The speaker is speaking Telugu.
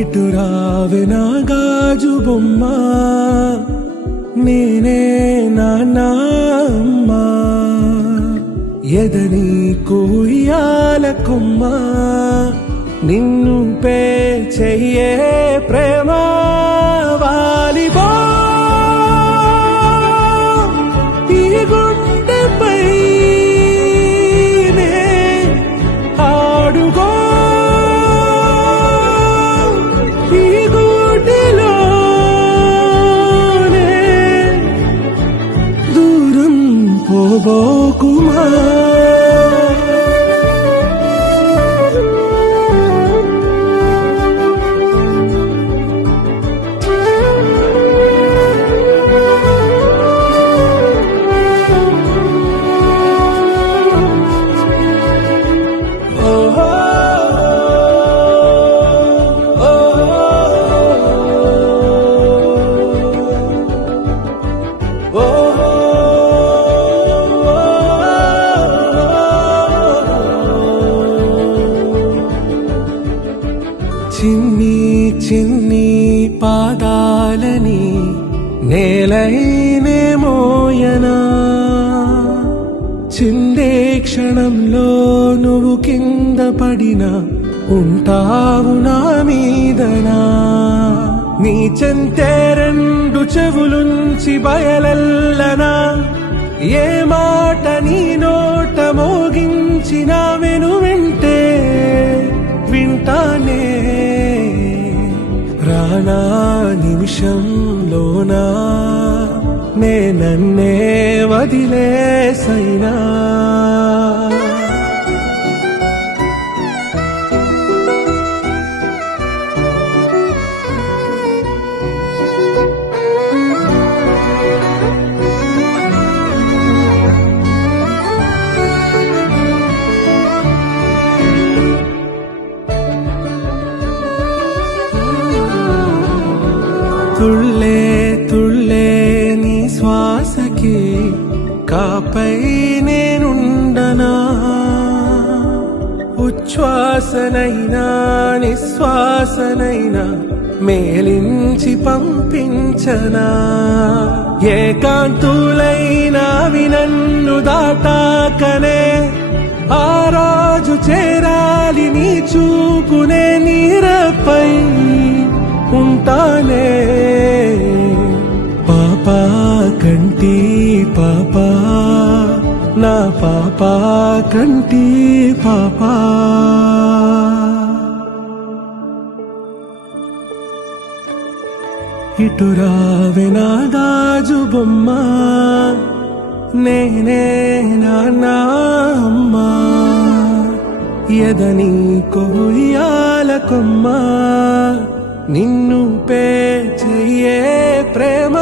ఇటు రావే నా గాజు బొమ్మ, నేనే నాన్న అమ్మ, ఎదని కూయాల కొమ్మ, నిన్ను పే చెయ్యే ప్రేమ వాలిబో ఈ గుండెపై నే ఆడుగో ఈ గుడిలోనే దూరం పోబోకుమా. చిన్ని చిన్ని పాదాలని నేలైనే మోయనా, చిందే క్షణంలో నువ్వు కింద పడినా ఉంటావు నా మీదనా. నీ చెంతే రెండు చెవులుంచి బయలెల్లనా, ఏ మాట నీ నోట మోగించిన వెను వింటే వింటానే. రానా నిమిషంలోనా నే నన్నే వదిలేసైనా, తుళ్ళే తుళ్ళే నీ శ్వాసకి కాపై నేనుండనా, ఉచ్ఛ్వాసనైనా నిశ్వాసనైనా మేలించి పంపించనా. ఏకాంతులైనవి నన్ను దాటాకనే ఆ రాజు చేరాలి నీ చూపునే నీరపై ఉంటానే. పాపా కంటి పాపా నా పాపా కంటి పాపా. ఇటు రావే నా గాజు బొమ్మ, నేనే నాన్న అమ్మ, ఎదని కొయ్యాల కొమ్మ, నిన్ను పే చెయ్యే ప్రేమ